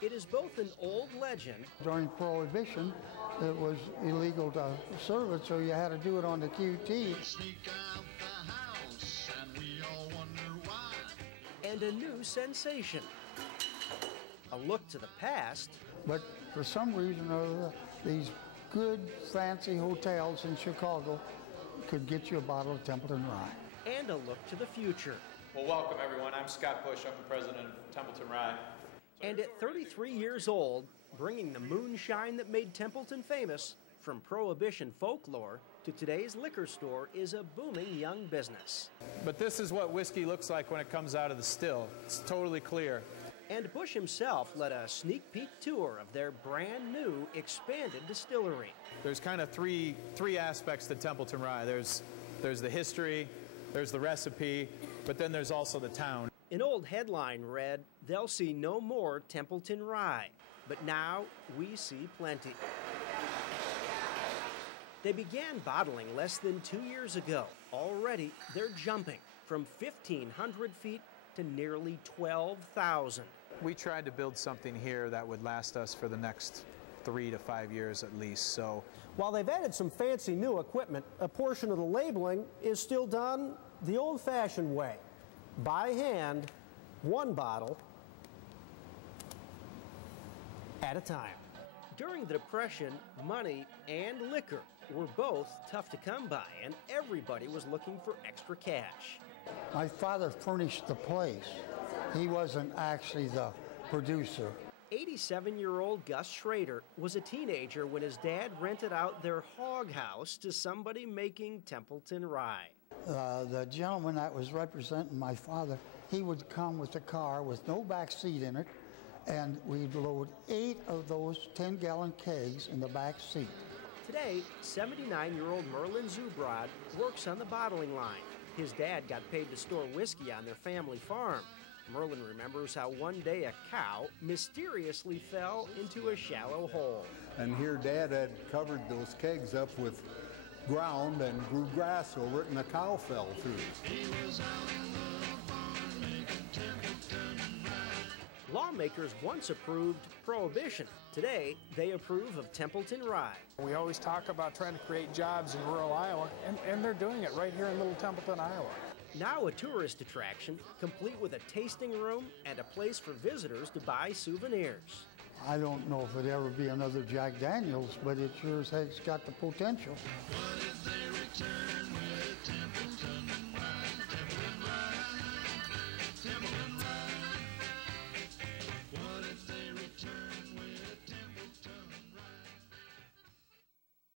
It is both an old legend. During Prohibition, it was illegal to serve it, so you had to do it on the QT. Sneak out the house, and we all wonder why. And a new sensation. A look to the past. But for some reason or other, these good, fancy hotels in Chicago could get you a bottle of Templeton Rye. And a look to the future. Well, welcome everyone. I'm Scott Bush. I'm the president of Templeton Rye. And at 33 years old, bringing the moonshine that made Templeton famous from Prohibition folklore to today's liquor store is a booming young business. But this is what whiskey looks like when it comes out of the still. It's totally clear. And Bush himself led a sneak peek tour of their brand new expanded distillery. There's kind of three aspects to Templeton Rye. There's the history, there's the recipe, but then there's also the town. An old headline read, "They'll see no more Templeton Rye." But now we see plenty. They began bottling less than 2 years ago. Already, they're jumping from 1,500 feet to nearly 12,000. We tried to build something here that would last us for the next 3 to 5 years at least. So while they've added some fancy new equipment, a portion of the labeling is still done the old-fashioned way. By hand, one bottle at a time. During the Depression, money and liquor were both tough to come by, and everybody was looking for extra cash. My father furnished the place. He wasn't actually the producer. 87-year-old Gus Schrader was a teenager when his dad rented out their hog house to somebody making Templeton Rye. The gentleman that was representing my father, he would come with a car with no back seat in it, and we'd load 8 of those 10-gallon kegs in the back seat. Today, 79-year-old Merlin Zubrod works on the bottling line. His dad got paid to store whiskey on their family farm. Merlin remembers how one day a cow mysteriously fell into a shallow hole. And here Dad had covered those kegs up with ground and grew grass over it, and the cow fell through. He was out on the farm making Templeton Rye. Lawmakers once approved Prohibition. Today, they approve of Templeton Rye. We always talk about trying to create jobs in rural Iowa, and they're doing it right here in Little Templeton, Iowa. Now a tourist attraction, complete with a tasting room and a place for visitors to buy souvenirs. I don't know if it'd ever be another Jack Daniels, but it sure has got the potential. What if there